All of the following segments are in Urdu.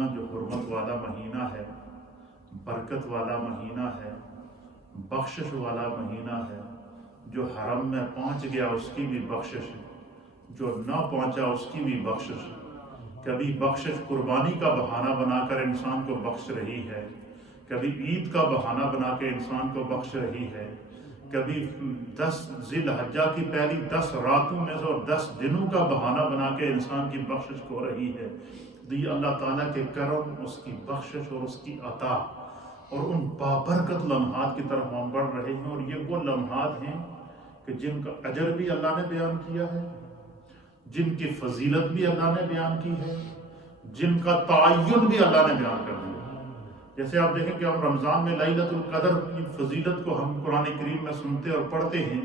مہینہ جو حرمت والا مہینہ ہے، برکت والا مہینہ ہے، بخشش والا مہینہ ہے، جو حرم میں پہنچ گیا اس کی بھی بخشش ہے، جو نہ پہنچا اس کی بھی بخشش ہے۔ کبھی بخشش قربانی کا بہانہ بنا کر انسان کو بخش رہی ہے، کبھی عید کا بہانہ بنا کے انسان کو بخش رہی ہے، کبھی 10 ذی الحجہ کی پہلی 10 راتوں میں سے اور 10 دنوں کا بہانہ بنا کے انسان کی بخشش ہو رہی ہے۔ یہ اللہ تعالیٰ کے کرم، اس کی بخشش اور اس کی عطا اور ان بابرکت لمحات کی طرف ہم بڑھ رہے ہیں۔ اور یہ وہ لمحات ہیں کہ جن کا اجر بھی اللہ نے بیان کیا ہے، جن کی فضیلت بھی اللہ نے بیان کی ہے، جن کا تعین بھی اللہ نے بیان کر دیا۔ جیسے آپ دیکھیں کہ ہم رمضان میں لیلۃ القدر کی فضیلت کو ہم قرآن کریم میں سنتے اور پڑھتے ہیں۔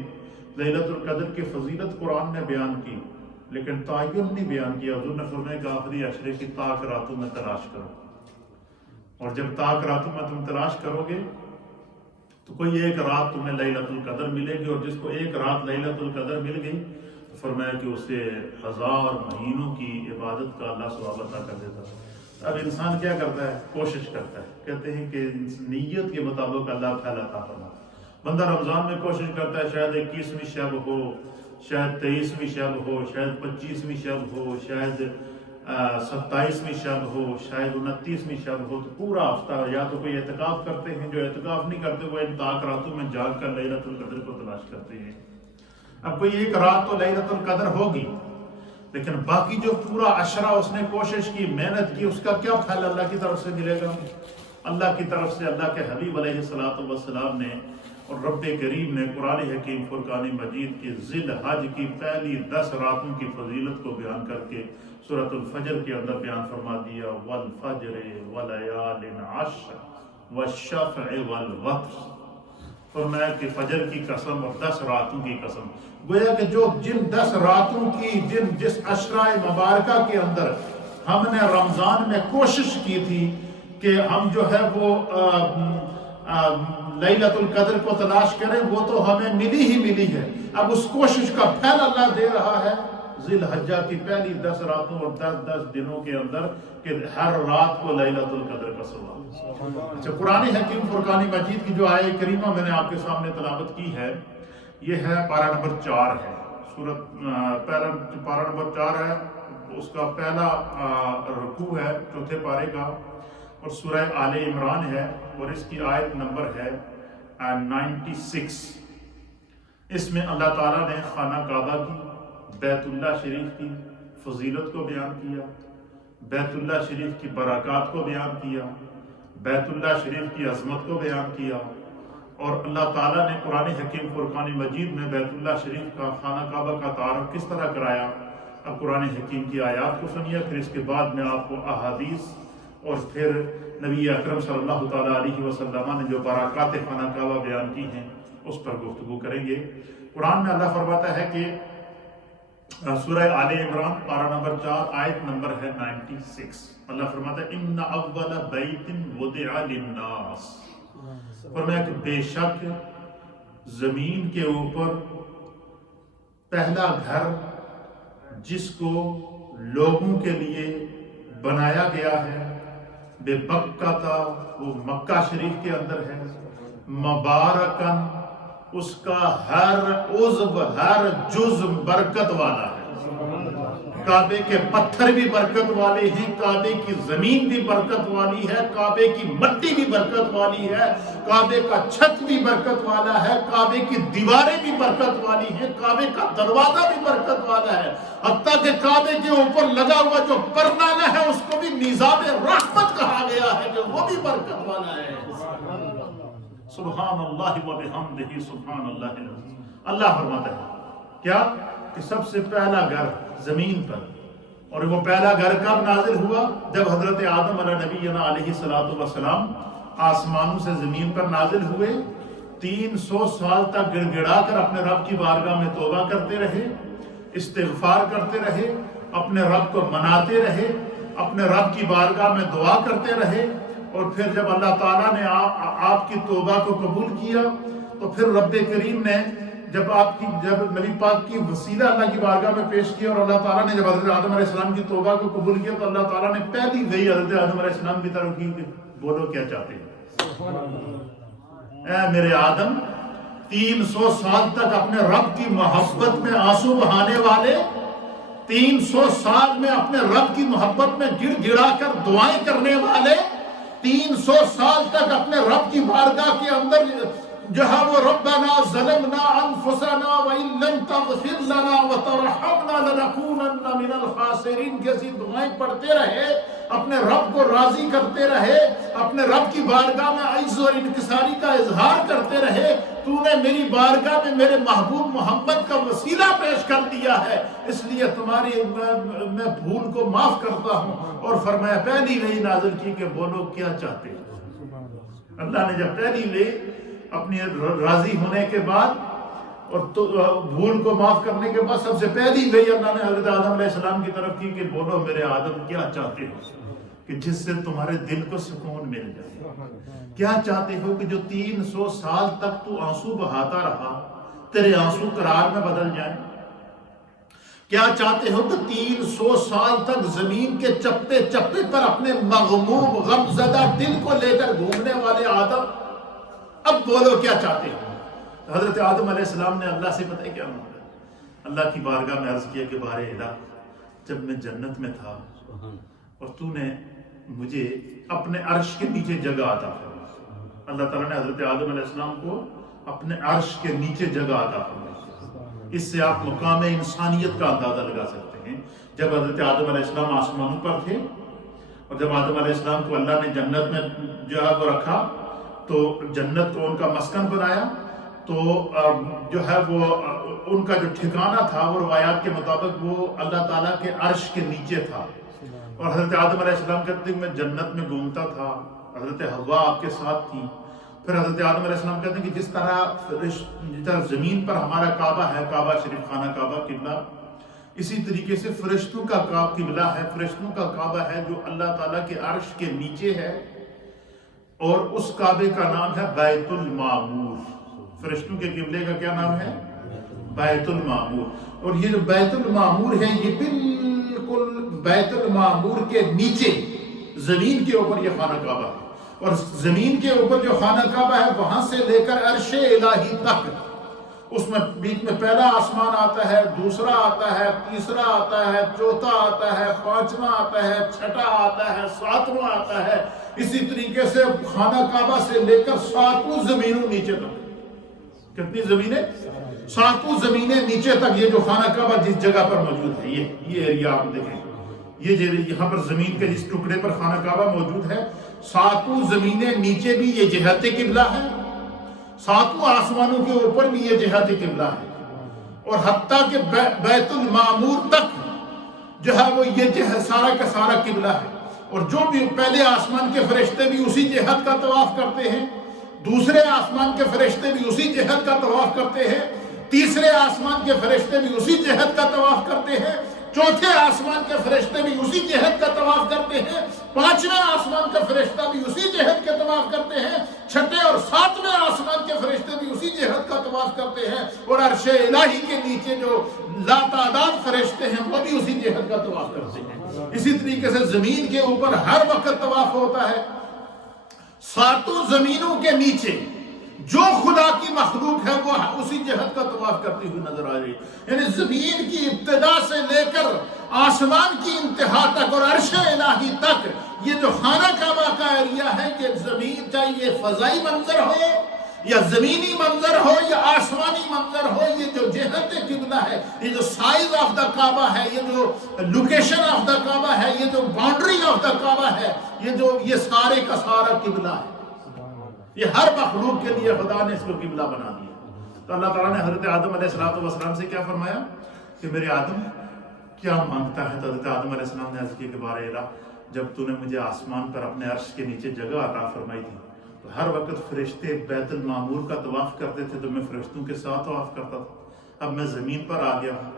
لیلۃ القدر کی فضیلت قرآن نے بیان کی، لیکن تعین نہیں بیان کیا۔ حضور نے فرمایا کہ آخری عشرے کی طاق راتوں میں تلاش کرو، اور جب طاق راتوں میں تم تلاش کرو گے تو کوئی ایک رات تمہیں لیلۃ القدر ملے گی، اور جس کو ایک رات لیلۃ القدر مل گئی تو فرمایا کہ اسے 1000 مہینوں کی عبادت کا اللہ ثواب عطا کر دیتا۔ اب انسان کیا کرتا ہے؟ کوشش کرتا ہے، کہتے ہیں کہ نیت کے مطابق اللہ تعالیٰ عطا فرماتا۔ بندہ رمضان میں کوشش کرتا ہے شاید 21ویں شب ہو، شاید 23ویں شب ہو، شاید 25ویں شب ہو، شاید 27ویں شب ہو، شاید 29ویں شب ہو، تو پورا ہفتہ یا تو کوئی اعتکاف کرتے ہیں، جو اعتکاف نہیں کرتے وہ ان طاق راتوں میں جاگ کر لیلۃ القدر کو تلاش کرتے ہیں۔ اب کوئی ایک رات تو لیلۃ القدر ہوگی، لیکن باقی جو پورا عشرہ اس نے کوشش کی، محنت کی، اس کا کیا پھل اللہ کی طرف سے ملے گا؟ اللہ کی طرف سے اللہ کے حبیب علیہ الصلوۃ والسلام نے اور رب کریم نے قرآن حکیم فرقان مجید کی ذی الحج کی پہلی 10 راتوں کی فضیلت کو بیان کر کے سورۃ الفجر کے اندر بیان فرما دیا، والفجر ولیال عشر والشفع والوتر۔ فرمایا کہ فجر کی قسم اور 10 راتوں کی قسم، گویا کہ جن 10 راتوں کی جس عشرہ مبارکہ کے اندر ہم نے رمضان میں کوشش کی تھی کہ ہم جو ہے وہ لیلۃ القدر کو تلاش کریں، وہ تو ہمیں ملی ہے۔ اب اس کوشش کا پھل اللہ دے رہا ہے ذی الحجہ کی پہلی 10 راتوں اور 10 دنوں کے اندر، کہ ہر رات کو لیلۃ القدر کا ثواب۔ اچھا، قرآن حکیم فرقان مجید کی جو آیہ کریمہ میں نے آپ کے سامنے تلاوت کی ہے، یہ ہے پارہ نمبر 4 ہے، پارہ نمبر 4 ہے، اس کا پہلا رکوع ہے چوتھے پارے کا، اور سورہ آل عمران ہے، اور اس کی آیت نمبر ہے 96۔ اس میں اللہ تعالیٰ نے خانہ کعبہ کی، بیت اللہ شریف کی فضیلت کو بیان کیا، بیت اللہ شریف کی برکات کو بیان کیا، بیت اللہ شریف کی عظمت کو بیان کیا، اور اللہ تعالیٰ نے قرآن حکیم فرقان مجید میں بیت اللہ شریف کا، خانہ کعبہ کا تعارف کس طرح کرایا۔ اب قرآن حکیم کی آیات کو سنیے، پھر اس کے بعد میں آپ کو احادیث اور پھر نبی اکرم صلی اللہ تعالیٰ علیہ وسلم نے جو برکات خانہ کعبہ بیان کی ہیں اس پر گفتگو کریں گے۔ قرآن میں اللہ فرماتا ہے کہ سورہ آل عمران پارہ نمبر 4 آیت نمبر ہے 96، اللہ فرماتا ہے ان اول بیت وضع للناس، فرمایا کہ بے شک زمین کے اوپر پہلا گھر جس کو لوگوں کے لیے بنایا گیا ہے، بے مکہ تھا، وہ مکہ شریف کے اندر ہے، مبارکن، اس کا ہر عضو ہر جز برکت والا ہے۔ کعبے کے پتھر بھی برکت والے ہیں، کعبے کی زمین بھی برکت والی ہے، کعبے کی مٹی بھی برکت والی ہے، کعبے کا چھت بھی برکت والا ہے، کعبے کی دیواریں بھی برکت والی ہیں، کعبے کا دروازہ بھی برکت والا ہے، حتیٰ کہ کعبے کے اوپر لگا ہوا جو پرنامہ ہے اس کو بھی نظام رحمت کہا گیا ہے کہ وہ بھی برکت والا ہے۔ سبحان اللہ و بحمدہ سبحان اللہ العظیم۔ اللہ فرماتا ہے کیا کہ سب سے پہلا گھر زمین پر، اور وہ پہلا گھر کب نازل ہوا؟ جب حضرت آدم علیہ نبینا علیہ السلام آسمانوں سے زمین پر نازل ہوئے، 300 سال تک گڑ گڑا کر اپنے رب کی بارگاہ میں توبہ کرتے رہے، استغفار کرتے رہے، اپنے رب کو مناتے رہے، اپنے رب کی بارگاہ میں دعا کرتے رہے، اور پھر جب اللہ تعالیٰ نے آپ کی توبہ کو قبول کیا تو پھر رب کریم نے جب نبی پاک کی وسیلہ اللہ کی بارگاہ میں پیش کیا اور اللہ تعالیٰ نے جب حضرت آدم علیہ السلام کی توبہ کو قبول کیا تو اللہ تعالیٰ نے پہلی وحی حضرت آدم علیہ السلام کی طرف کی کہ بولو کیا چاہتے ہیں؟ اے میرے آدم، 300 سال تک اپنے رب کی محبت میں آنسو بہانے والے، 300 سال میں اپنے رب کی محبت میں گڑ گڑا کر دعائیں کرنے والے، 300 سال تک اپنے رب کی بارگاہ کے اندر جہاں وہ ربنا ظلمنا انفسنا وان لم تغفر لنا وترحمنا لنکونن من الخاسرین جیسی دعائیں پڑھتے رہے، اپنے رب کو راضی کرتے رہے، اپنے رب کی بارگاہ میں عجز اور انکساری کا اظہار کرتے رہے، تو نے میری بارگاہ میں میرے محبوب محمد کا وسیلہ پیش کر دیا ہے، اس لیے تمہاری میں بھول کو معاف کرتا ہوں۔ اور فرمایا پہلی وحی نازل کی کہ بولو کیا چاہتے ہیں۔ اللہ نے جب پہلی وحی اپنی راضی ہونے کے بعد اور بھول کو معاف کرنے کے بعد سب سے پہلی وحی اللہ نے حضرت آدم علیہ السلام کی طرف کی کہ بولو میرے آدم کیا چاہتے ہو کہ جس سے تمہارے دل کو سکون مل جائے؟ کیا چاہتے ہو کہ جو 300 سال تک تو آنسو بہاتا رہا تیرے آنسو قرار میں بدل جائیں؟ کیا چاہتے ہو کہ 300 سال تک زمین کے چپے چپے پر اپنے مغموم غمزدہ دل کو لے کر گھومنے والے آدم اب بولو کیا چاہتے ہو؟ حضرت آدم علیہ السلام نے اللہ سے پتہ ہے کیا مانگا؟ اللہ کی بارگاہ میں عرض کیا کہ بارے الہ، جب میں جنت میں تھا اور تو نے مجھے اپنے عرش کے نیچے جگہ عطا فرمائی۔ اللہ تعالیٰ نے حضرت آدم علیہ السلام کو اپنے عرش کے نیچے جگہ عطا فرمائی۔ اس سے آپ مقام انسانیت کا اندازہ لگا سکتے ہیں۔ جب حضرت آدم علیہ السلام آسمانوں پر تھے اور جب آدم علیہ السلام کو اللہ نے جنت میں جو ہے وہ رکھا تو جنت کو ان کا مسکن بنایا، تو جو ہے وہ ان کا جو ٹھکانہ تھا وہ روایات کے مطابق وہ اللہ تعالیٰ کے عرش کے نیچے تھا۔ اور حضرت آدم علیہ السلام کہتے ہیں میں جنت میں گھومتا تھا، حضرت حوا آپ کے ساتھ تھی۔ پھر حضرت آدم علیہ السلام کہتے ہیں کہ جس طرح زمین پر ہمارا کعبہ ہے، کعبہ شریف خانہ کعبہ قبلہ، اسی طریقے سے فرشتوں کا قبلہ ہے، فرشتوں کا کعبہ ہے جو اللہ تعالیٰ کے عرش کے نیچے ہے، اور اس کعبے کا نام ہے بیت المعمور۔ فرشتوں کے قبلے کا کیا نام ہے؟ بیت المعمور۔ اور یہ جو بیت المعمور ہے یہ بالکل بیت المعمور کے نیچے زمین کے اوپر یہ خانہ کعبہ ہے، اور زمین کے اوپر جو خانہ کعبہ ہے وہاں سے لے کر عرش الہی تک، اس میں بیچ میں پہلا آسمان آتا ہے، دوسرا آتا ہے، تیسرا آتا ہے، چوتھا آتا ہے، پانچواں آتا ہے، چھٹا آتا ہے، ساتواں آتا ہے۔ اسی طریقے سے خانہ کعبہ سے لے کر 7 زمینوں نیچے تک، کتنی زمینیں؟ 7 زمینیں نیچے تک یہ جو خانہ کعبہ جس جگہ پر موجود ہے، یہ ایریا آپ دیکھیں، یہ یہاں پر زمین کے جس ٹکڑے پر خانہ کعبہ موجود ہے، 7 زمینیں نیچے بھی یہ جہت قبلہ ہے، 7 آسمانوں کے اوپر بھی یہ جہت قبلہ ہے، اور حتیٰ کہ بیت المعمور تک جو ہے وہ یہ جہت سارا کا سارا قبلہ ہے۔ اور جو بھی پہلے آسمان کے فرشتے بھی اسی جہت کا طواف کرتے ہیں، دوسرے آسمان کے فرشتے بھی اسی جہت کا طواف کرتے ہیں، تیسرے آسمان کے فرشتے بھی اسی جہت کا طواف کرتے ہیں، چوتھے آسمان کے فرشتے بھی اسی جہت کا طواف کرتے ہیں، 5ویں آسمان کا فرشتہ بھی اسی جہت کے طواف کرتے ہیں، 6 اور 7ویں آسمان کے فرشتے بھی اسی جہت کا طواف کرتے ہیں، اور عرش الہی کے نیچے جو لاتعداد فرشتے ہیں وہ بھی اسی جہت کا طواف کرتے ہیں۔ اسی طریقے سے زمین کے اوپر ہر وقت طواف ہوتا ہے، 7 زمینوں کے نیچے جو خدا کی مخلوق ہے وہ اسی جہت کا طواف کرتی ہوئی نظر آ رہی ہے۔ یعنی زمین کی ابتدا سے لے کر آسمان کی انتہا تک اور عرش الہی تک یہ جو خانہ کعبہ کا ایریا ہے، یہ زمین چاہیے فضائی منظر ہو یا زمینی منظر ہو یا آسمانی منظر ہو، یہ جو جہت قبلہ ہے، یہ جو سائز آف دا کعبہ ہے، یہ جو لوکیشن آف دا کعبہ ہے، یہ جو باؤنڈری آف دا کعبہ ہے، یہ سارے کا سارا قبلہ ہے۔ یہ ہر مخلوق کے لیے خدا نے اس کو قبلہ بنا دیا۔ تو اللہ تعالیٰ نے حضرت آدم علیہ السلام سے کیا فرمایا کہ میرے آدم کیا مانگتا ہے؟ تو حضرت آدم علیہ السلام نے عرض کیا کہ بارے الہ، جب تو نے مجھے آسمان پر اپنے عرش کے نیچے جگہ عطا فرمائی تھی تو ہر وقت فرشتے بیت المعمور کا طواف کرتے تھے تو میں فرشتوں کے ساتھ طواف کرتا تھا۔ اب میں زمین پر آ گیا ہوں،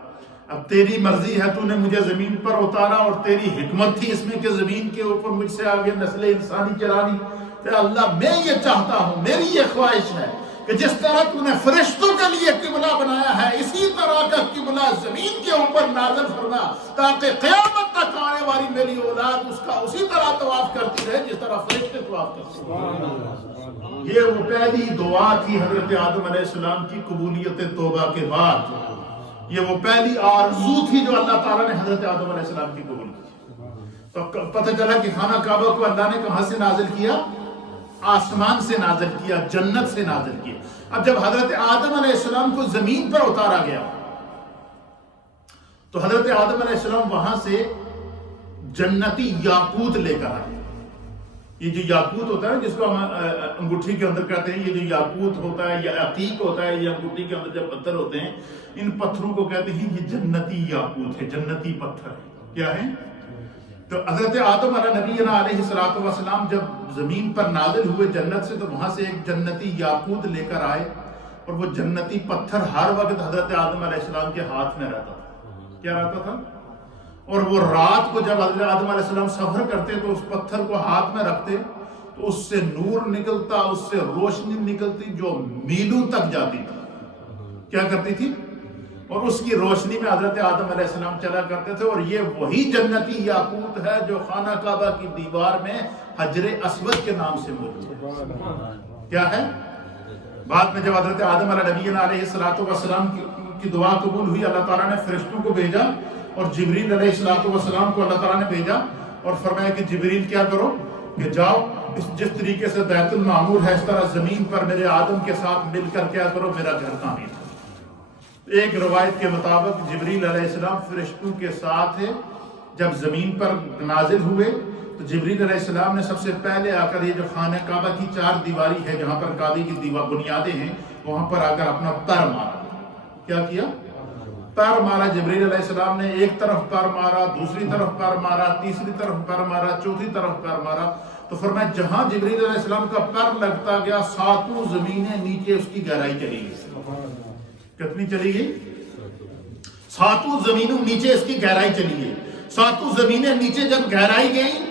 اب تیری مرضی ہے، تو نے مجھے زمین پر اتارا اور تیری حکمت تھی اس میں کہ زمین کے اوپر مجھ سے آگے نسل انسانی چلانی۔ تو اللہ میں یہ چاہتا ہوں، میری یہ خواہش ہے کہ جس طرح تو نے فرشتوں کے لیے قبلہ بنایا ہے اسی طرح کا قبلہ زمین کے اوپر نازل فرما تاکہ قیامت تک آنے والی میری اولاد اس کا اسی طرح طواف کرتی رہے جس طرح فرشتے طواف کرتے ہیں۔ یہ وہ پہلی دعا تھی حضرت آدم علیہ السلام کی قبولیت توبہ کے بعد، یہ وہ پہلی آرزو تھی جو اللہ تعالیٰ نے حضرت آدم علیہ السلام کی قبول کی۔ تو پتہ چلا کہ خانہ کعبہ کو اللہ نے کہاں سے نازل کیا؟ آسمان سے نازل کیا، جنت سے نازل کیا۔ اب جب حضرت آدم علیہ السلام کو زمین پر اتارا گیا تو حضرت آدم علیہ السلام وہاں سے جنتی یاقوت لے کر آئے۔ یہ جو یاقوت ہوتا ہے جس کو ہم انگوٹھی کے اندر کہتے ہیں، یہ جو یاقوت ہوتا ہے یا عقیق ہوتا ہے یا انگوٹھی کے اندر جب پتھر ہوتے ہیں، ان پتھروں کو کہتے ہیں یہ جنتی یاقوت ہے، جنتی پتھر کیا ہے؟ تو حضرت آدم علیہ السلام جب زمین پر نازل ہوئے جنت سے تو وہاں سے ایک جنتی یاقوت لے کر آئے، اور وہ جنتی پتھر ہر وقت حضرت آدم علیہ السلام کے ہاتھ میں رہتا تھا۔ کیا رہتا تھا؟ اور وہ رات کو جب حضرت آدم علیہ السلام سفر کرتے تو اس پتھر کو ہاتھ میں رکھتے تو اس سے نور نکلتا، اس سے روشنی نکلتی جو میلوں تک جاتی تھی۔ کیا کرتی تھی؟ اور اس کی روشنی میں حضرت آدم علیہ السلام چلا کرتے تھے، اور یہ وہی جنتی یاقوت ہے جو خانہ کعبہ کی دیوار میں حجر اسود کے نام سے موجود ہے۔ کیا ہے؟ بعد میں جب حضرت آدم علیہ السلام کی دعا قبول ہوئی، اللہ تعالیٰ نے فرشتوں کو بھیجا اور جبریل علیہ السلام کو اللہ تعالیٰ نے بھیجا اور فرمایا کہ جبریل کیا کرو کہ جاؤ جس طریقے سے بیت المعمور ہے اس طرح زمین پر میرے آدم کے ساتھ مل کر کیا کرو میرا گھر تعمیر کرو۔ ایک روایت کے مطابق جبریل علیہ السلام فرشتوں کے ساتھ جب زمین پر نازل ہوئے تو جبریل علیہ السلام نے سب سے پہلے آ کر یہ جو خانہ کعبہ کی چار دیواری ہے جہاں پر کعبے کی بنیادیں ہیں وہاں پر آ کر اپنا پر مارا۔ کیا کیا؟ پر مارا۔ جبریل علیہ السلام نے ایک طرف پر مارا، دوسری طرف پر مارا، تیسری طرف پر مارا، چوتھی طرف پر مارا، تو فرمایا جہاں جبریل علیہ السلام کا پر لگتا گیا ساتوں زمینیں نیچے اس کی گہرائی چلی گئی۔ کتنی چلی گئی؟ ساتوں زمینوں نیچے اس کی گہرائی چلی گئی۔ ساتوں زمینیں نیچے جب گہرائی گئیں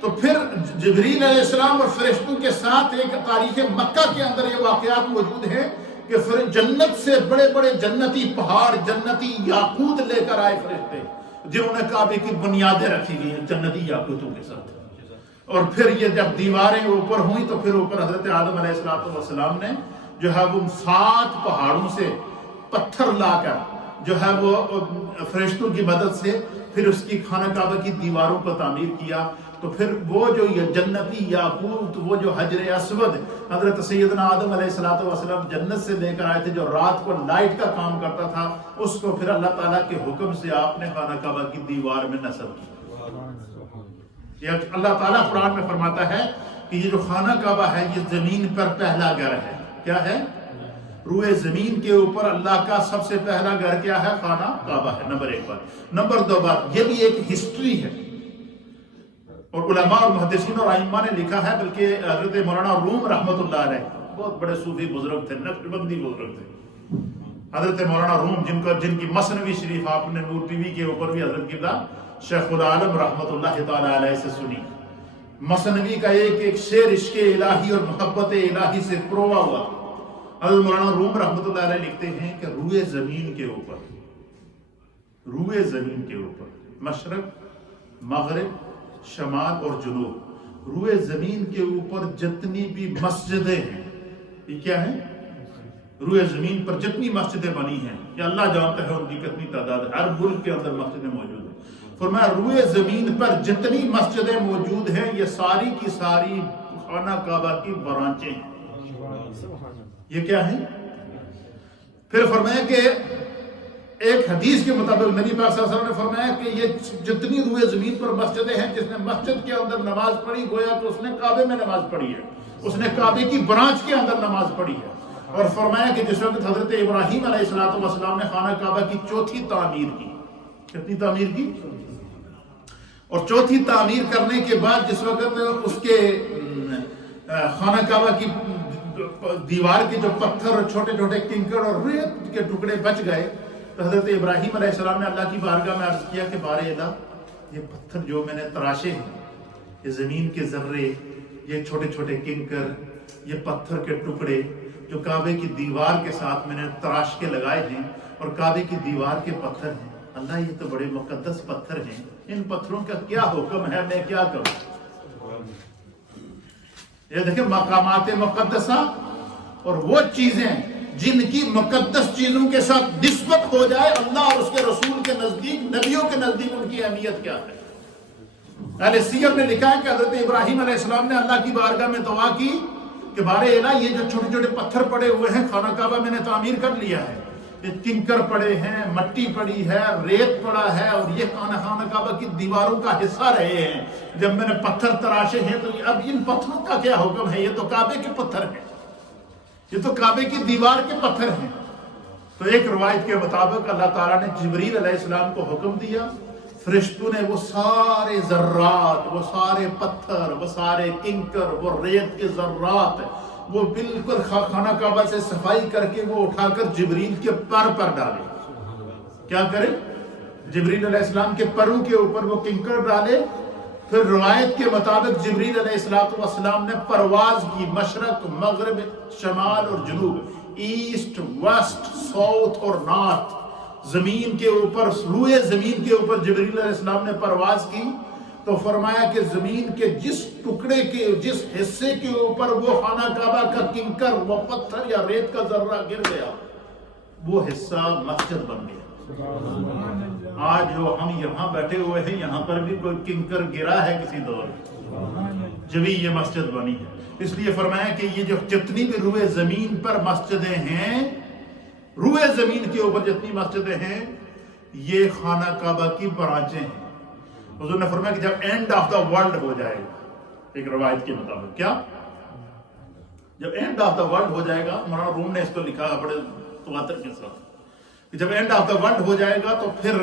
تو پھر جبریل علیہ السلام اور فرشتوں کے ساتھ ایک تاریخ مکہ کے اندر یہ واقعات موجود ہیں کہ جنت سے بڑے بڑے جنتی پہاڑ، جنتی یاقوت لے کر آئے فرشتے جنہوں نے کعبے کی بنیادیں رکھی گئی جنتی یاقوتوں کے ساتھ۔ اور پھر یہ جب دیواریں اوپر ہوئیں تو پھر اوپر حضرت آدم علیہ السلام نے جو ہے وہ 7 پہاڑوں سے پتھر لا کر جو ہے وہ فرشتوں کی مدد سے پھر اس کی خانہ کعبہ کی دیواروں کو تعمیر کیا۔ تو پھر وہ جو یہ جنتی یاقوت، وہ جو حجر اسود حضرت سیدنا آدم علیہ السلام جنت سے لے کر آئے تھے جو رات کو لائٹ کا کام کرتا تھا، اس کو پھر اللہ تعالیٰ کے حکم سے آپ نے خانہ کعبہ کی دیوار میں نصب کیا۔ یہ اللہ تعالیٰ قرآن میں فرماتا ہے کہ یہ جو خانہ کعبہ ہے یہ زمین پر پہلا گھر ہے۔ کیا ہے؟ روئے زمین کے اوپر اللہ کا سب سے پہلا گھر کیا ہے؟ خانہ کعبہ ہے۔ نمبر 1 بات۔ نمبر 2 بات، یہ بھی ایک ہسٹری ہے اور علماء اور محدثین اور ائمہ نے لکھا ہے، بلکہ حضرت مولانا روم رحمۃ اللہ علیہ بہت بڑے صوفی بزرگ تھے، نقشبندی بزرگ تھے۔ حضرت مولانا روم جن کی مثنوی شریف آپ نے نور ٹی وی کے اوپر بھی حضرت قبلہ شیخ العالم رحمۃ اللہ تعالی علیہ سے سنی۔ مثنوی کا ایک ایک شعر عشق الہی اور محبت الہی سے پرووا ہوا۔ حضرت مولانا روم رحمۃ اللہ علیہ لکھتے ہیں کہ روئے زمین کے اوپر مشرق، مغرب، شمال اور جنوب، روئے زمین کے اوپر جتنی بھی مسجدیں ہیں، یہ کیا ہیں؟ روئے زمین پر جتنی مسجدیں بنی ہیں یہ اللہ جانتا ہے ان کی کتنی تعداد ہے، ہر ملک کے اندر مسجدیں موجود ہیں۔ فرمایا روئے زمین پر جتنی مسجدیں موجود ہیں یہ ساری کی ساری خانہ کعبہ کی برانچیں ہیں۔ یہ کیا ہیں؟ پھر فرمایا کہ ایک حدیث کے مطابق نبی پاک صلی اللہ علیہ وسلم نے فرمایا کہ یہ جتنی روئے زمین پر مسجدیں ہیں، جس نے مسجد کے اندر نماز پڑھی گویا تو اس نے کعبے میں نماز پڑھی ہے، اس نے کعبے کی برانچ کے اندر نماز پڑھی ہے۔ اور فرمایا کہ جس وقت حضرت ابراہیم علیہ السلام نے خانہ کعبہ کی چوتھی تعمیر کی، کتنی تعمیر کی؟ اور چوتھی تعمیر کرنے کے بعد جس وقت اس کے خانہ کعبہ کی دیوار کے جو پتھر، چھوٹے چھوٹے کنکر اور ریت کے ٹکڑے بچ گئے تو حضرت ابراہیم علیہ السلام نے اللہ کی بارگاہ میں عرض کیا کہ بارے الہ، یہ پتھر جو میں نے تراشے ہیں، یہ زمین کے ذرے، یہ چھوٹے چھوٹے کنکر، یہ پتھر کے ٹکڑے، جو کعبے کی دیوار کے ساتھ میں نے تراش کے لگائے ہیں اور کعبے کی دیوار کے پتھر ہیں، اللہ یہ تو بڑے مقدس پتھر ہیں، ان پتھروں کا کیا حکم ہے، میں کیا کروں؟ یہ دیکھیں مقامات مقدسہ اور وہ چیزیں جن کی مقدس چیزوں کے ساتھ نسبت ہو جائے اللہ اور اس کے رسول کے نزدیک، نبیوں کے نزدیک ان کی اہمیت کیا ہے۔ اہل سیر نے لکھا ہے کہ حضرت ابراہیم علیہ السلام نے اللہ کی بارگاہ میں دعا کی کہ بارے الہ یہ جو چھوٹے چھوٹے پتھر پڑے ہوئے ہیں خانہ کعبہ میں نے تعمیر کر لیا ہے، یہ کنکر پڑے ہیں، مٹی پڑی ہے، ریت پڑا ہے اور یہ خانہ کعبہ کی دیواروں کا حصہ رہے ہیں، جب میں نے پتھر تراشے ہیں تو اب ان پتھروں کا کیا حکم ہے، یہ تو کعبے کے پتھر ہیں، یہ تو کعبے کی دیوار کے پتھر ہیں۔ تو ایک روایت کے مطابق اللہ تعالیٰ نے جبریل علیہ السلام کو حکم دیا، فرشتوں نے وہ سارے ذرات، وہ سارے پتھر، وہ سارے کنکر، وہ ریت کے ذرات، وہ بالکل خانہ کعبہ سے صفائی کر کے وہ اٹھا کر جبریل کے پر ڈالے۔ کیا کرے؟ جبریل علیہ السلام کے پروں کے اوپر وہ کنکر ڈالے۔ پھر روایت کے مطابق جبریل علیہ السلام نے پرواز کی، مشرق، مغرب، شمال اور جنوب، ایسٹ، ویسٹ، ساؤتھ اور نارتھ، زمین کے اوپر، روئے زمین کے اوپر جبریل علیہ السلام نے پرواز کی تو فرمایا کہ زمین کے جس ٹکڑے کے، جس حصے کے اوپر وہ خانہ کعبہ کا کنکر، وہ پتھر یا ریت کا ذرہ گر گیا، وہ حصہ مسجد بن گیا۔ آج جو ہم یہاں بیٹھے ہوئے ہیں یہاں پر بھی کوئی کنکر گرا ہے کسی دور میں، جبھی یہ مسجد بنی ہے۔ اس لیے فرمایا کہ یہ جو جتنی بھی روئے زمین پر مسجدیں ہیں، روئے زمین کے اوپر جتنی مسجدیں ہیں، یہ خانہ کعبہ کی برانچیں ہیں۔ حضور نے فرمایا کہ جب اینڈ آف دا ورلڈ ہو جائے گا، ایک روایت کے مطابق، کیا؟ جب اینڈ آف دا ورلڈ ہو جائے گا، مولانا روم نے اس کو لکھا ہے بڑے تواتر کے ساتھ، کہ جب اینڈ آف دا ورلڈ ہو جائے گا تو پھر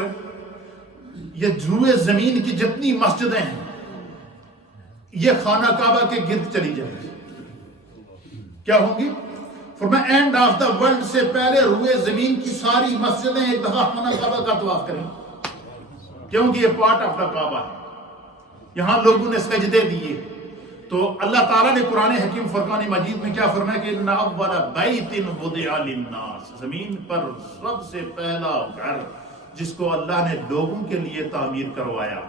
یہ روئے زمین کی جتنی مسجدیں ہیں یہ خانہ کعبہ کے گرد چلی جائیں گی۔ کیا ہوں گی؟ فرمایا اینڈ آف دا ورلڈ سے پہلے روئے زمین کی ساری مسجدیں ایک دفعہ خانہ کعبہ کا طواف کریں، کیونکہ یہ پارٹ آف دا کعبہ ہے، یہاں لوگوں نے سجدے دیے۔ تو اللہ تعالیٰ نے قرآن حکیم فرقان مجید میں کیا فرمایا کہ اِنَّ أَوَّلَ بَيْتٍ وُضِعَ لِلنَّاسِ، زمین پر سب سے پہلا گھر جس کو اللہ نے لوگوں کے لیے تعمیر کروایا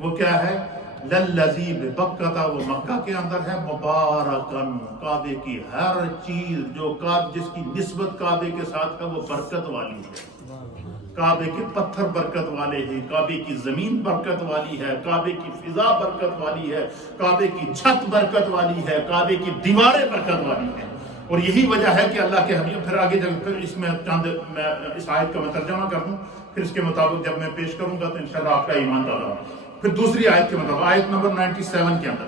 وہ کیا ہے؟ لَلَّذِي بِبَكَّةَ، وہ مکہ کے اندر ہے، مبارکن، کعبے کی ہر چیز جو جس کی نسبت کعبے کے ساتھ ہے وہ برکت والی ہے، کعبے کے پتھر برکت والے ہیں، کعبے کی زمین برکت والی ہے، کعبے کی فضا برکت والی ہے، کعبے کی چھت برکت والی ہے، کعبے کی دیواریں برکت والی ہیں۔ اور یہی وجہ ہے کہ اللہ کے حبیب، پھر آگے جب اس میں چند میں اس آیت کا میں ترجمہ کر دوں، پھر اس کے مطابق جب میں پیش کروں گا تو انشاءاللہ آپ کا ایمان تعالیٰ ہوگا۔ پھر دوسری آیت کے مطابق، آیت نمبر 97 کے اندر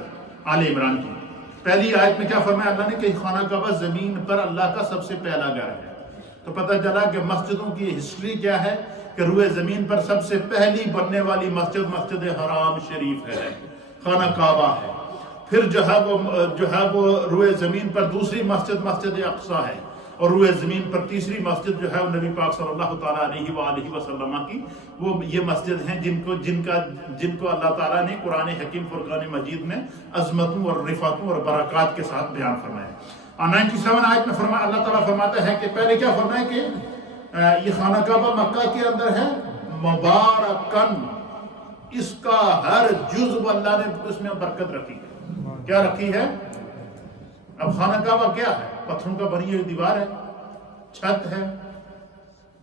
آل عمران کی پہلی آیت میں کیا فرمایا اللہ نے کہ خانہ کعبہ زمین پر اللہ کا سب سے پہلا گھر ہے۔ تو پتہ چلا کہ مسجدوں کی ہسٹری کیا ہے کہ روئے زمین پر سب سے پہلی بننے والی مسجد مسجد حرام شریف ہے، خانہ کعبہ ہے۔ پھر جو ہے وہ روئے زمین پر دوسری مسجد مسجد اقصیٰ ہے، اور روئے زمین پر تیسری مسجد جو ہے وہ نبی پاک صلی اللہ تعالیٰ علیہ وآلہ وسلم کی، وہ یہ مسجد ہیں جن کو اللہ تعالیٰ نے قرآن حکیم فرقان مجید میں عظمتوں اور رفعتوں اور برکات کے ساتھ بیان فرمایا۔ 97 آیت میں فرمایا، اللہ تعالیٰ فرماتا ہے کہ پہلے کیا فرمایا کہ یہ خانہ کعبہ مکہ کے اندر ہے، مبارکن، اس کا ہر جزو اللہ نے اس میں برکت رکھی ہے۔ کیا رکھی ہے؟ اب خانہ کعبہ کیا ہے؟ پتھروں کا بنی ہوئی دیوار ہے، چھت ہے،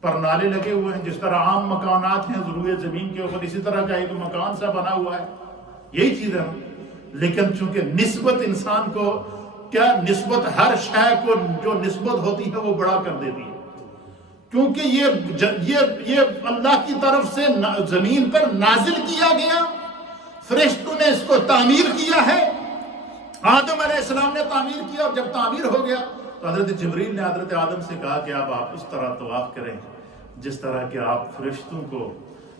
پرنالے لگے ہوئے ہیں، جس طرح عام مکانات ہیں روئے زمین کے اوپر، اسی طرح کا ایک مکان سا بنا ہوا ہے، یہی چیز ہے۔ لیکن چونکہ نسبت انسان کو کیا، نسبت ہر شے کو جو نسبت ہوتی ہے وہ بڑا کر دیتی ہے، کیونکہ یہ اللہ کی طرف سے زمین پر نازل کیا گیا، فرشتوں نے اس کو تعمیر کیا ہے، آدم علیہ السلام نے تعمیر کیا، اور جب تعمیر ہو گیا تو حضرت جبریل نے حضرت آدم سے کہا کہ اب آپ اس طرح طواف کریں جس طرح کہ آپ فرشتوں کو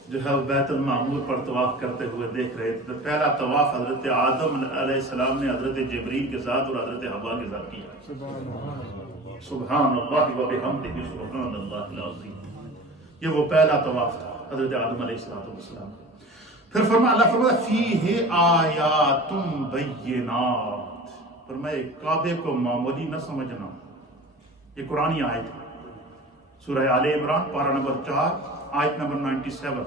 جو ہے بیت المعمور پر طواف کرتے ہوئے دیکھ رہے تھے۔ تو پہلا طواف حضرت آدم علیہ السلام نے حضرت جبریل کے ساتھ اور حضرت حوا کے ساتھ کیا۔ سبحان اللہ و بحمدہ سبحان اللہ العظیم، یہ وہ پہلا طواف تھا حضرت آدم علیہ السلام۔ پھر اللہ فرمایا فیہ آیات بینات، فرمایا کعبے کو معمولی نہ سمجھنا، یہ قرآنی آیت ہے، سورہ آل عمران پارہ نمبر 4 آیت نمبر 97۔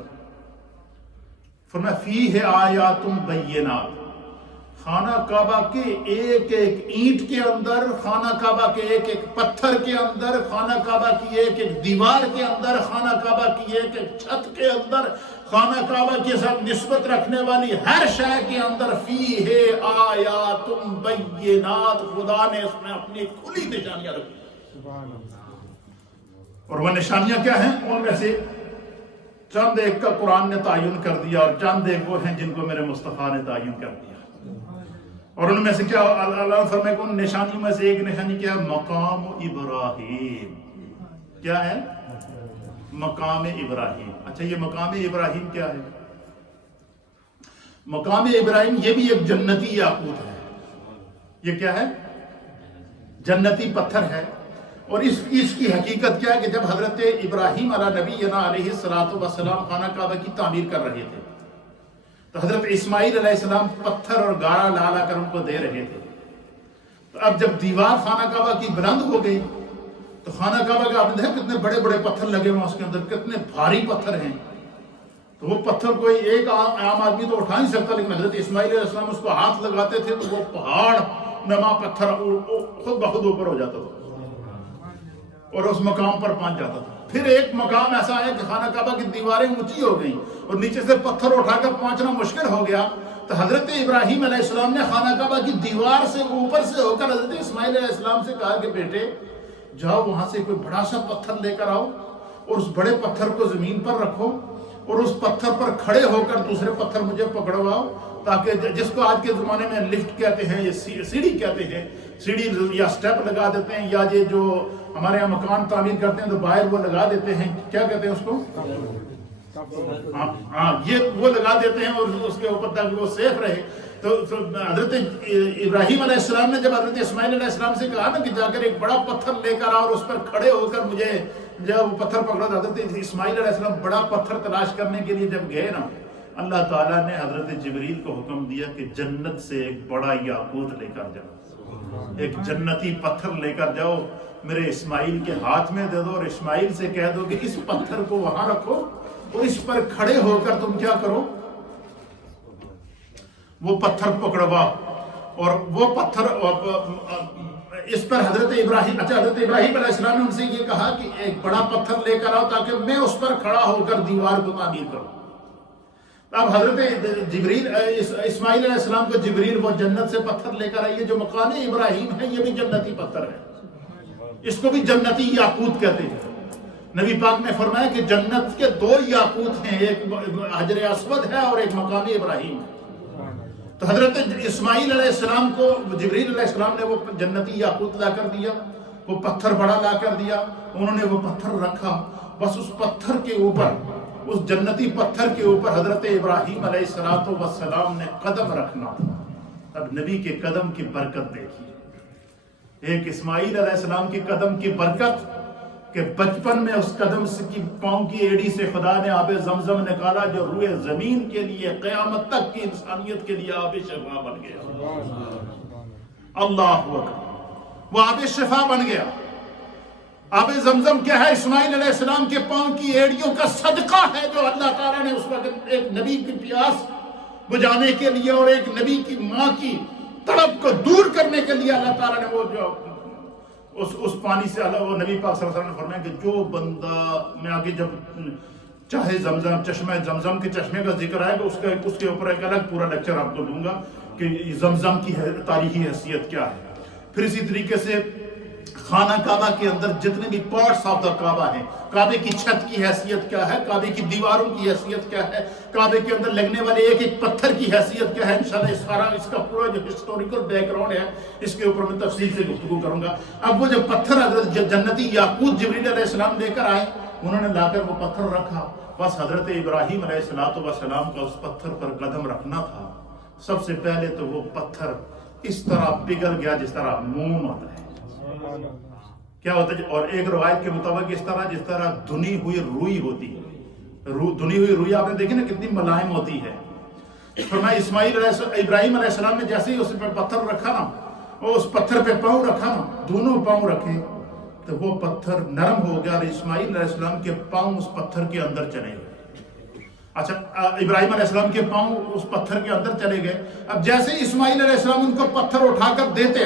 فرمایا فیہ آیات بینات، خانہ کعبہ کے ایک ایک اینٹ کے اندر، خانہ کعبہ کے ایک ایک پتھر کے اندر، خانہ کعبہ کی ایک ایک دیوار کے اندر، خانہ کعبہ کی ایک ایک چھت کے اندر، خانہ کعبہ کے ساتھ نسبت رکھنے والی ہر شے کے اندر فیہ آیات بینات، خدا نے اس میں اپنی کھلی نشانیاں رکھی۔ اور وہ نشانیاں کیا ہیں؟ ان میں سے چند ایک کا قرآن نے تعین کر دیا، اور چند ایک وہ ہیں جن کو میرے مصطفیٰ نے تعین کر دیا۔ اور ان میں سے کیا اللہ فرمائے کہ ان نشانیوں میں سے ایک نشانی کیا ہے؟ مقام ابراہیم۔ کیا ہے؟ مقام ابراہیم۔ اچھا یہ مقام ابراہیم کیا ہے؟ مقام ابراہیم یہ بھی ایک جنتی یاقوت ہے۔ یہ کیا ہے؟ جنتی پتھر ہے۔ اور اس کی حقیقت کیا ہے کہ جب حضرت ابراہیم علیہ نبینا علیہ السلام خانہ کعبہ کی تعمیر کر رہے تھے تو حضرت اسماعیل علیہ السلام پتھر اور گارا لا لا کر ان کو دے رہے تھے۔ تو اب جب دیوار خانہ کعبہ کی بلند ہو گئی تو خانہ کعبہ کا آپ نے دیکھا کتنے بڑے بڑے پتھر لگے ہوئے اس کے اندر، کتنے بھاری پتھر ہیں۔ تو وہ پتھر کوئی ایک عام آدمی تو اٹھا نہیں سکتا، لیکن حضرت اسماعیل علیہ السلام اس کو ہاتھ لگاتے تھے تو وہ پہاڑ نما پتھر خود بخود اوپر ہو جاتا تھا اور اس مقام پر پہنچ جاتا تھا۔ پھر ایک مقام ایسا ہے کہ خانہ کعبہ کی دیواریں اونچی ہو گئیں اور نیچے سے پتھر اٹھا کر پہنچنا مشکل ہو گیا، تو حضرت ابراہیم علیہ السلام نے خانہ کعبہ کی دیوار سے اوپر سے ہو کر حضرت اسماعیل علیہ السلام سے کہا کہ بیٹے جاؤ وہاں سے کوئی بڑا سا پتھر لے کر آؤ اور اس بڑے پتھر کو زمین پر رکھو اور اس پتھر پر کھڑے ہو کر دوسرے پتھر مجھے پکڑواؤ، تاکہ جس کو آج کے زمانے میں لفٹ کہتے ہیں، یہ سیڑھی کہتے ہیں، سیڑھی یا سٹیپ لگا دیتے ہیں، یا یہ جو ہمارے یہاں مکان تعمیر کرتے ہیں تو باہر وہ لگا دیتے ہیں، کیا کہتے ہیں اس کو؟ ہاں یہ وہ لگا دیتے ہیں اور اس کے اوپر تاکہ وہ سیف رہے۔ تو حضرت ابراہیم علیہ السلام نے جب حضرت اسماعیل علیہ السلام سے کہا نا کہ جا کر ایک بڑا پتھر لے کر آؤ اور اس پر کھڑے ہو کر مجھے جب وہ پتھر پکڑا، تو حضرت اسماعیل علیہ السلام بڑا پتھر تلاش کرنے کے لیے جب گئے نا، اللہ تعالیٰ نے حضرت جبریل کو حکم دیا کہ جنت سے ایک بڑا یاقوت لے کر جاؤ، ایک جنتی پتھر لے کر جاؤ، میرے اسماعیل کے ہاتھ میں دے دو اور اسماعیل سے کہہ دو کہ اس پتھر کو وہاں رکھو اور اس پر کھڑے ہو کر تم کیا کرو؟ وہ پتھر پکڑوا۔ اور وہ پتھر اس پر حضرت ابراہیم علیہ السلام نے ان سے یہ کہا کہ ایک بڑا پتھر لے کر آؤ تاکہ میں اس پر کھڑا ہو کر دیوار کو تعمیر کروں۔ اب حضرت اسماعیل علیہ السلام کو جبریل وہ جنت سے پتھر لے کر آئیے، جو مقام ابراہیم ہے یہ بھی جنتی پتھر ہے، اس کو بھی جنتی یاقوت کہتے ہیں۔ نبی پاک نے فرمایا کہ جنت کے دو یاقوت ہیں، ایک حجر اسود ہے اور ایک مقام ابراہیم ہے۔ تو حضرت اسماعیل علیہ السلام کو جبریل علیہ السلام نے وہ جنتی یاقوت لا کر دیا، وہ پتھر بڑا لا کر دیا، انہوں نے وہ پتھر رکھا، بس اس پتھر کے اوپر، اس جنتی پتھر کے اوپر حضرت ابراہیم علیہ السلام نے قدم رکھنا تھا۔ اب نبی کے قدم کی برکت دیکھیے، ایک اسماعیل علیہ السلام کی قدم کی برکت کہ بچپن میں اس قدم کی پاؤں کی ایڑی سے خدا نے آب زمزم نکالا جو روئے زمین کے لیے قیامت تک کی انسانیت کے لیے آب شفا بن گیا۔ اللہ اکبر، وہ آب شفا بن گیا۔ آب زمزم کیا ہے؟ اسماعیل علیہ السلام کے پاؤں کی ایڑیوں کا صدقہ ہے جو اللہ تعالیٰ نے اس وقت ایک نبی کی پیاس بجانے کے لیے اور ایک نبی کی ماں کی تڑپ کو دور کرنے کے لیے اللہ تعالیٰ نے وہ جو اس پانی سے اللہ وہ نبی پاک صلی اللہ علیہ وسلم نے فرمایا کہ جو بندہ، میں آگے جب چاہے زمزم چشمہ زمزم کے چشمے کا ذکر آئے گا اس کے اوپر ایک الگ پورا لیکچر آپ کو دوں گا کہ زمزم کی تاریخی حیثیت کیا ہے۔ پھر اسی طریقے سے خانہ کعبہ کے اندر جتنے بھی پارٹس آف دا کعبہ ہیں، کعبے کی چھت کی حیثیت کیا ہے، کعبے کی دیواروں کی حیثیت کیا ہے، کعبے کے اندر لگنے والے ایک ایک پتھر کی حیثیت کیا ہے، انشاءاللہ اس کا پورا جو ہسٹوریکل بیک گراؤنڈ ہے اس کے اوپر میں تفصیل سے گفتگو کروں گا۔ اب وہ جو پتھر حضرت جنتی یاقوت جبریل علیہ السلام لے کر آئے، انہوں نے لا کر وہ پتھر رکھا، بس حضرت ابراہیم علیہ السلام کا اس پتھر پر قدم رکھنا تھا۔ سب سے پہلے تو وہ پتھر اس طرح پگھل گیا جس طرح موم ہوتا ہے، کیا ہوتا ہے، اور ایک روایت کے مطابق جس طرح دھنی ہوئی روئی ہوتی ہے، دھنی ہوئی روئی آپ نے دیکھی نا کتنی ملائم ہوتی ہے۔ فرمایا ابراہیم علیہ السلام نے جیسے ہی اس پہ پتھر رکھا نا، اور اس پتھر پہ پاؤں رکھا نا، دونوں پاؤں رکھے تو وہ پتھر نرم ہو گیا اور اسماعیل علیہ السلام کے پاؤں اس پتھر کے اندر چلے گئے۔ اچھا، ابراہیم علیہ السلام کے پاؤں اس پتھر کے اندر چلے گئے۔ اب جیسے اسماعیل علیہ السلام ان کو پتھر اٹھا کر دیتے،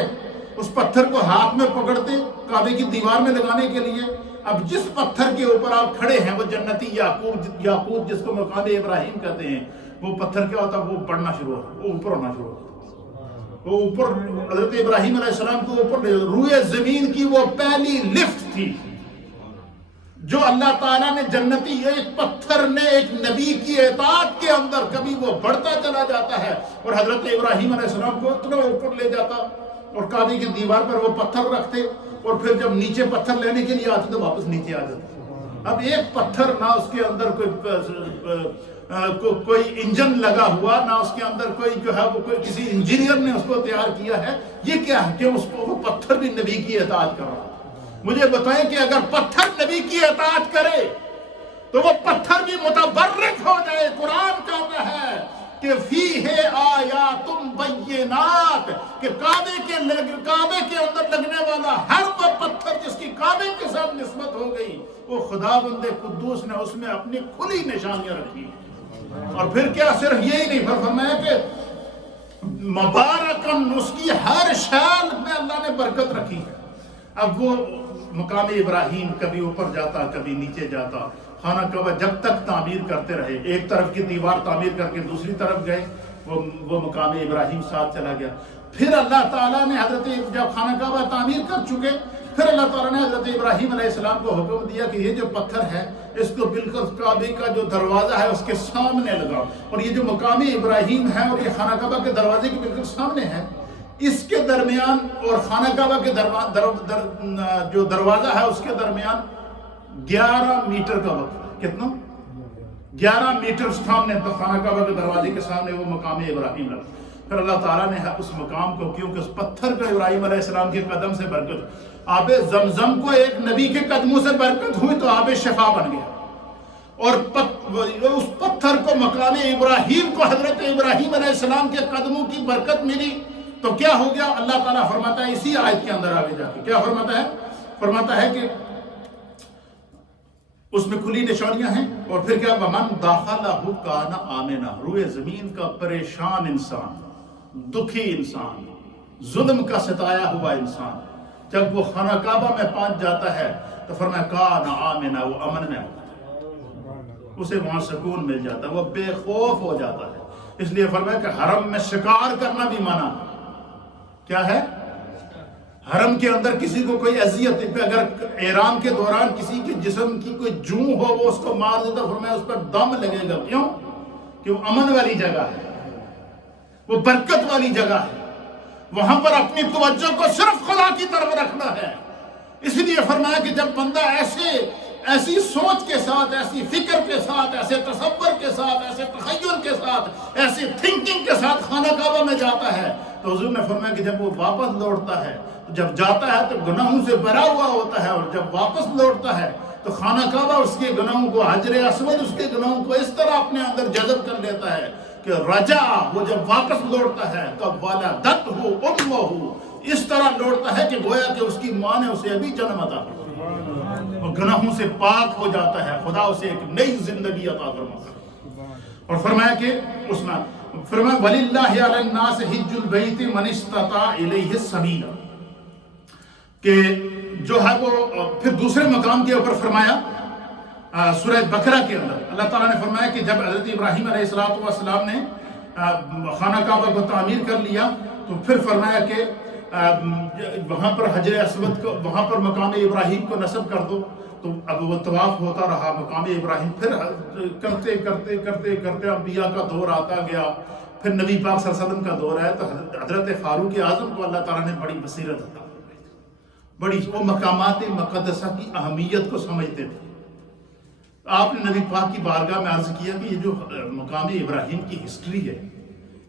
اس پتھر کو ہاتھ میں پکڑتے کعبے کی دیوار میں لگانے کے لیے، اب جس پتھر کے اوپر آپ کھڑے ہیں وہ جنتی یاقوت جس کو مقام ابراہیم کہتے ہیں، وہ پتھر کیا ہوتا ہے، وہ بڑھنا شروع ہوتا، وہ اوپر ہونا شروع ہوتا، وہ اوپر حضرت ابراہیم علیہ السلام کو اوپر لے، روئے زمین کی وہ پہلی لفٹ تھی جو اللہ تعالیٰ نے جنتی ایک پتھر نے ایک نبی کی اطاعت کے اندر کبھی وہ بڑھتا چلا جاتا ہے اور حضرت ابراہیم علیہ السلام کو اتنا اوپر لے جاتا اور کعبے کی دیوار پر وہ پتھر رکھتے اور پھر جب نیچے پتھر لینے کے لیے آتے تو واپس نیچے آ جاتے۔ اب ایک پتھر نہ اس کے اندر کوئی انجن لگا ہوا، نہ اس کے اندر کوئی جو ہے وہ کوئی کسی انجینئر نے اس کو تیار کیا ہے، یہ کیا ہے کہ اس کو وہ پتھر بھی نبی کی اطاعت کر رہا ہے۔ مجھے بتائیں کہ اگر پتھر نبی کی اطاعت کرے تو وہ پتھر بھی متبرک ہو جائے۔ قرآن کہتا ہے کہ فیہ آیات بینات، کہ کعبے کے اندر لگنے والا ہر وہ پتھر جس کی کعبے کے ساتھ نسبت ہو گئی، وہ خداوند قدوس نے اس میں اپنی کھلی نشانیاں رکھی۔ اور پھر کیا صرف یہی نہیں، پھر فرمایا کہ مبارکن، اس کی ہر شان میں اللہ نے برکت رکھی ہے۔ اب وہ مقام ابراہیم کبھی اوپر جاتا کبھی نیچے جاتا، خانہ کعبہ جب تک تعمیر کرتے رہے، ایک طرف کی دیوار تعمیر کر کے دوسری طرف گئے، وہ مقام ابراہیم ساتھ چلا گیا۔ پھر اللہ تعالیٰ نے جب خانہ کعبہ تعمیر کر چکے، پھر اللہ تعالیٰ نے حضرت ابراہیم علیہ السلام کو حکم دیا کہ یہ جو پتھر ہے اس کو بالکل کعبے کا جو دروازہ ہے اس کے سامنے لگاؤ، اور یہ جو مقام ابراہیم ہے اور یہ خانہ کعبہ کے دروازے کے بالکل سامنے ہے، اس کے درمیان اور خانہ کعبہ کے جو دروازہ ہے اس کے درمیان 11 میٹر کا وقت ہے۔ کتنا؟ 11 میٹر سامنے، تو خانہ کعبہ کے دروازے کے سامنے وہ مقام ابراہیم لگا۔ پھر اللہ تعالیٰ نے اس مقام کو، کیونکہ اس پتھر کو ابراہیم علیہ السلام کے قدم سے برکت، آب زمزم کو ایک نبی کے قدموں سے برکت ہوئی تو آب شفا بن گیا، اور اس پتھر کو مقام ابراہیم کو حضرت ابراہیم علیہ السلام کے قدموں کی برکت ملی تو کیا ہو گیا؟ اللہ تعالیٰ فرماتا ہے اسی آیت کے اندر آگے جا کے کیا فرماتا ہے؟ فرماتا ہے کہ اس میں کھلی نشانیاں ہیں، اور پھر کیا؟ وَمَنْ دَخَلَهُ كَانَ آمِنًا، روئے زمین کا پریشان انسان، دکھی انسان، ظلم کا ستایا ہوا انسان جب وہ خانہ کعبہ میں پہنچ جاتا ہے تو فرمایا کان آمنا، وہ امن میں ہوتا ہے، اسے وہاں سکون مل جاتا ہے، وہ بے خوف ہو جاتا ہے۔ اس لیے فرمایا کہ حرم میں شکار کرنا بھی منع ہے۔ کیا ہے؟ حرم کے اندر کسی کو کوئی اذیت، اگر احرام کے دوران کسی کے جسم کی کوئی جوں ہو وہ اس کو مار دیتا، فرمایا اس پر دم لگے گا۔ کیوں؟ کہ وہ امن والی جگہ ہے، وہ برکت والی جگہ ہے، وہاں پر اپنی توجہ کو صرف خدا کی طرف رکھنا ہے۔ اس لیے فرمایا کہ جب بندہ ایسی سوچ کے ساتھ، ایسی فکر کے ساتھ، ایسے تصور کے ساتھ، ایسے تخیل کے ساتھ، ایسی تھنکنگ کے ساتھ خانہ کعبہ میں جاتا ہے تو حضور نے فرمایا کہ جب وہ واپس لوٹتا ہے، جب جاتا ہے تو گناہوں سے بھرا ہوا ہوتا ہے، اور جب واپس لوٹتا ہے تو خانہ کعبہ اس کے گناہوں کو، حجر اسود اس کے گناہوں کو اس طرح اپنے اندر جذب کر لیتا ہے کہ رجا، وہ جب واپس لوٹتا ہے تو ولدتہ امہ، اس طرح لوٹتا ہے کہ گویا کہ اس کی ماں نے اسے ابھی جنم عطا کیا، وہ گناہوں سے پاک ہو جاتا ہے، خدا اسے ایک نئی زندگی عطا فرماتا ہے۔ اور فرمایا کہ اس میں فرمایا وَلِلَّهِ عَلَى النَّاسِ حِجُّ الْبَيْتِ مَنِ اسْتَطَاعَ إِلَيْهِ السَّبِيلَ، کہ جو ہے وہ پھر دوسرے مقام کے اوپر فرمایا سورہ بقرہ کے اندر اللہ تعالیٰ نے فرمایا کہ جب حضرت ابراہیم علیہ السلام نے خانہ کعبہ کو تعمیر کر لیا تو پھر فرمایا کہ وہاں پر حجر اسود کو، وہاں پر مقام ابراہیم کو نصب کر دو، تو اب وہ طواف ہوتا رہا مقام ابراہیم، پھر کرتے کرتے کرتے کرتے انبیاء کا دور آتا گیا، پھر نبی پاک صلی اللہ علیہ وسلم کا دور ہے، تو حضرت فاروق اعظم کو اللہ تعالیٰ نے بڑی بصیرت عطا فرمائی، بڑی وہ مقامات مقدسہ کی اہمیت کو سمجھتے تھے۔ آپ نے نبی پاک کی بارگاہ میں عرض کیا کہ یہ جو مقام ابراہیم کی ہسٹری ہے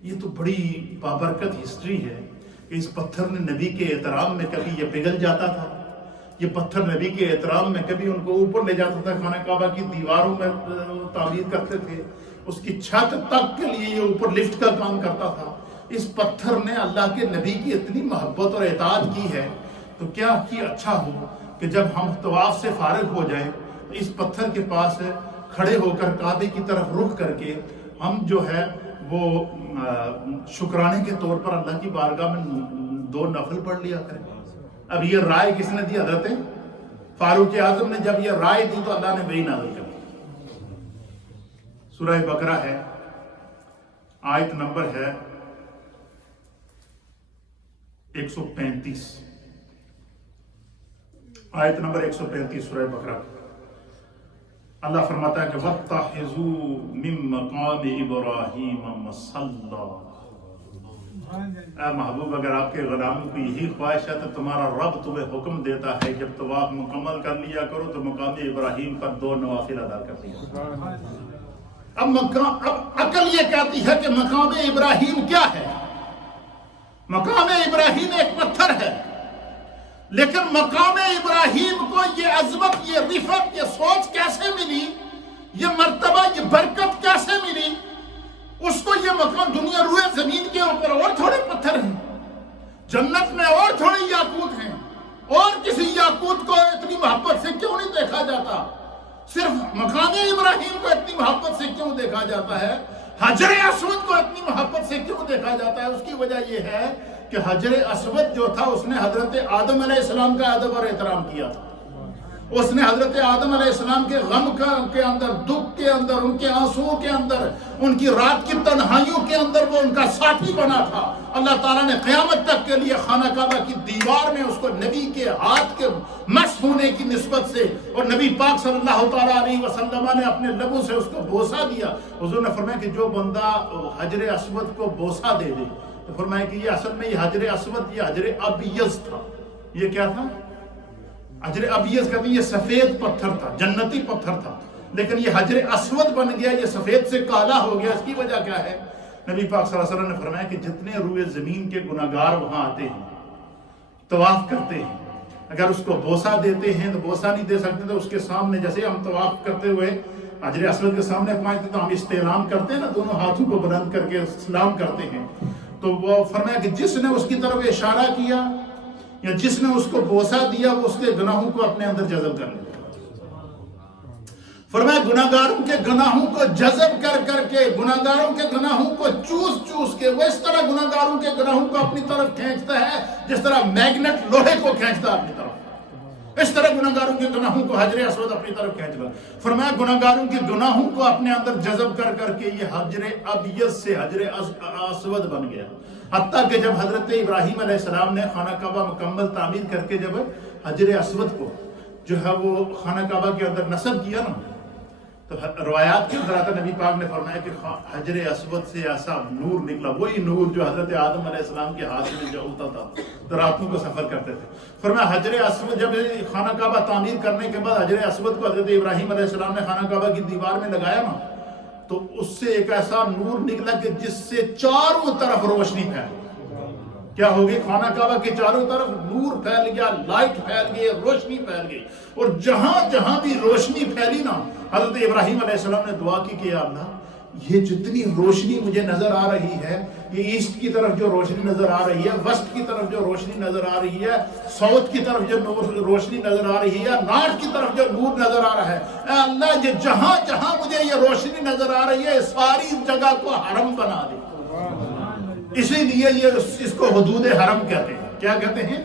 یہ تو بڑی بابرکت ہسٹری ہے کہ اس پتھر نے نبی کے احترام میں کبھی یہ پگھل جاتا تھا، یہ پتھر نبی کے احترام میں کبھی ان کو اوپر لے جاتا تھا، خانہ کعبہ کی دیواروں میں تعمیر کرتے تھے، اس کی چھت تک کے لیے یہ اوپر لفٹ کا کام کرتا تھا۔ اس پتھر نے اللہ کے نبی کی اتنی محبت اور اطاعت کی ہے تو کیا اچھا ہو کہ جب ہم طواف سے فارغ ہو جائیں تو اس پتھر کے پاس کھڑے ہو کر کعبے کی طرف رخ کر کے ہم جو ہے وہ شکرانے کے طور پر اللہ کی بارگاہ میں 2 نفل پڑھ لیا کریں۔ اب یہ رائے کس نے دی؟ حضرت فاروق اعظم نے جب یہ رائے دی تو اللہ نے وہی نازل کر دی۔ سورہ بقرہ ہے، آیت نمبر ہے 135، آیت نمبر 135 سورہ بقرہ۔ اللہ فرماتا ہے کہ وَاتَّخِذُوا مِن مَّقَامِ إِبْرَاهِيمَ مُصَلًّى۔ اے محبوب، اگر آپ کے غلاموں کی یہی خواہش ہے تو تمہارا رب تمہیں حکم دیتا ہے جب طواف مکمل کر لیا کرو تو مقام ابراہیم پر 2 نوافل ادا کر لیا۔ اب عقل یہ کہتی ہے کہ مقام ابراہیم کیا ہے؟ مقام ابراہیم ایک پتھر ہے، لیکن مقام ابراہیم کو یہ عظمت، یہ رفعت، یہ سوچ کیسے ملی، یہ مرتبہ، یہ برکت کیسے ملی؟ اس کو یہ مقام دنیا روئے زمین کے اوپر اور تھوڑے پتھر ہیں، جنت میں اور تھوڑے یاقوت ہیں، اور کسی یاقوت کو اتنی محبت سے کیوں نہیں دیکھا جاتا؟ صرف مقام ابراہیم کو اتنی محبت سے کیوں دیکھا جاتا ہے؟ حجر اسود کو اتنی محبت سے کیوں دیکھا جاتا ہے؟ اس کی وجہ یہ ہے کہ حجر اسود جو تھا اس نے حضرت آدم علیہ السلام کا ادب اور احترام کیا تھا۔ اس نے حضرت آدم علیہ السلام کے غم کے اندر، دکھ کے اندر، ان کے آنسوؤں کے اندر، ان کی رات کی تنہائیوں کے اندر وہ ان کا ساتھی بنا تھا۔ اللہ تعالیٰ نے قیامت تک کے لیے خانہ کعبہ کی دیوار میں اس کو نبی کے ہاتھ کے مس ہونے کی نسبت سے، اور نبی پاک صلی اللہ تعالیٰ علیہ وسلم نے اپنے لبوں سے اس کو بوسہ دیا۔ حضور نے فرمایا کہ جو بندہ حجر اسود کو بوسہ دے دے، تو فرمایا کہ یہ اصل میں یہ حجر اسود، یہ حجر ابیض تھا۔ یہ کیا تھا؟ حجر ابیض کہتے ہیں یہ سفید پتھر تھا، جنتی پتھر تھا، لیکن یہ حجر اسود بن گیا، یہ سفید سے کالا ہو گیا۔ اس کی وجہ کیا ہے؟ نبی پاک صلی اللہ علیہ وسلم نے فرمایا کہ جتنے روئے زمین کے گناہگار وہاں آتے ہیں، طواف کرتے ہیں، اگر اس کو بوسہ دیتے ہیں تو بوسہ نہیں دے سکتے تو اس کے سامنے، جیسے ہم طواف کرتے ہوئے حجر اسود کے سامنے پہنچتے تو ہم استعلام کرتے ہیں نا، دونوں ہاتھوں کو بلند کر کے سلام کرتے ہیں، تو وہ فرمایا کہ جس نے اس کی طرف اشارہ کیا یا جس نے اس کو بوسہ دیا وہ اس کے گناہوں کو اپنے اندر جذب کر لیا۔ فرمایا گناہگاروں کے گناہوں کو جذب کر کر کے، گناہگاروں کے گناہوں کو چوس چوس کے، وہ اس طرح گناہگاروں کے گناہوں کو اپنی طرف کھینچتا ہے جس طرح میگنٹ لوہے کو کھینچتا ہے اپنی طرف، اس طرح گناہگاروں کے گناہوں کو حجر اسود اپنی طرف کھینچ گا۔ فرمایا گناہگاروں کے گناہوں کو اپنے اندر جذب کر کر کے یہ حجر ابیض سے حجر اسود بن گیا، حتیٰ کہ جب حضرت ابراہیم علیہ السلام نے خانہ کعبہ مکمل تعمیر کر کے جب حجر اسود کو جو ہے وہ خانہ کعبہ کے اندر نصب کیا نا، تو روایات کے اندر آتا نبی پاک نے فرمایا کہ حجر اسود سے ایسا نور نکلا، وہی نور جو حضرت آدم علیہ السلام کے ہاتھ میں جو ہوتا تھا تو راتوں کو سفر کرتے تھے۔ فرمایا حجر اسود جب خانہ کعبہ تعمیر کرنے کے بعد حجر اسود کو حضرت ابراہیم علیہ السلام نے خانہ کعبہ کی دیوار میں لگایا نا، تو اس سے ایک ایسا نور نکلا کہ جس سے چاروں طرف روشنی پھیل گئی۔ کیا ہوگی؟ خانہ کعبہ کے چاروں طرف نور پھیل گیا، لائٹ پھیل گئی، روشنی پھیل گئی، اور جہاں جہاں بھی روشنی پھیلی نا، حضرت ابراہیم علیہ السلام نے دعا کی کہ یا اللہ یہ جتنی روشنی مجھے نظر آ رہی ہے، یہ ایسٹ کی طرف جو روشنی نظر آ رہی ہے، ویسٹ کی طرف جو روشنی نظر آ رہی ہے، ساؤتھ کی طرف جو روشنی نظر آ رہی ہے، نارتھ کی طرف جو نور نظر آ رہا ہے، اے اللہ یہ جہاں جہاں مجھے یہ روشنی نظر آ رہی ہے ساری جگہ کو حرم بنا دے۔ اسی لیے یہ اس کو حدود حرم کہتے ہیں۔ کیا کہتے ہیں؟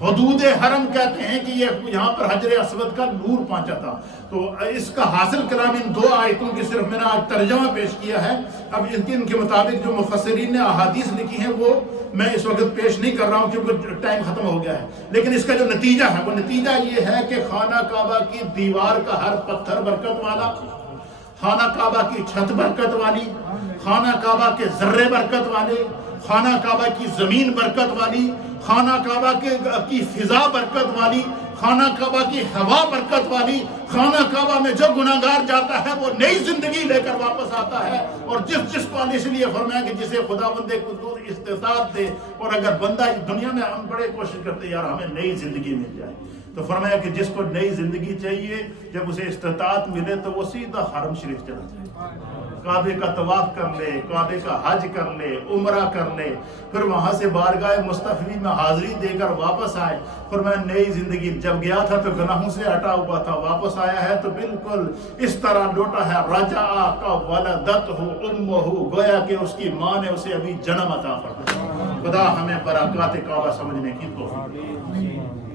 حدود حرم کہتے ہیں کہ یہ یہاں پر حجر اسود کا نور پہنچا تھا۔ تو اس کا حاصل کلام ان 2 آیتوں کی صرف میں نے آج ترجمہ پیش کیا ہے۔ اب ان کے مطابق جو مفسرین نے احادیث لکھی ہیں وہ میں اس وقت پیش نہیں کر رہا ہوں کیونکہ ٹائم ختم ہو گیا ہے، لیکن اس کا جو نتیجہ ہے وہ نتیجہ یہ ہے کہ خانہ کعبہ کی دیوار کا ہر پتھر برکت والا، خانہ کعبہ کی چھت برکت والی، خانہ کعبہ کے ذرے برکت والے، خانہ کعبہ کی زمین برکت والی، خانہ کعبہ کی فضا برکت والی، خانہ کعبہ کی ہوا برکت والی، خانہ کعبہ میں جو گناہگار جاتا ہے وہ نئی زندگی لے کر واپس آتا ہے۔ اور جس کو اس لیے فرمایا کہ جسے خداوند قدوس استطاعت دے، اور اگر بندہ دنیا میں ہم بڑے کوشش کرتے یار ہمیں نئی زندگی مل جائے، تو فرمایا کہ جس کو نئی زندگی چاہیے جب اسے استطاعت ملے تو وہ سیدھا حرم شریف چلا جائے۔ کعبے کا طواف کر لے، کعبے کا حج کر لے، عمرہ کر لے، پھر وہاں سے بارگاہ مصطفی میں حاضری دے کر واپس آئے، فرمایا نئی زندگی، جب گیا تھا تو گناہوں سے ہٹا ہوا تھا، واپس آیا ہے تو بالکل اس طرح لوٹا ہے، رجع کا ولدتہ امہ، گویا کہ اس کی ماں نے اسے ابھی جنم عطا فرمایا۔ خدا ہمیں برکات کعبہ سمجھنے کی توفیق دے۔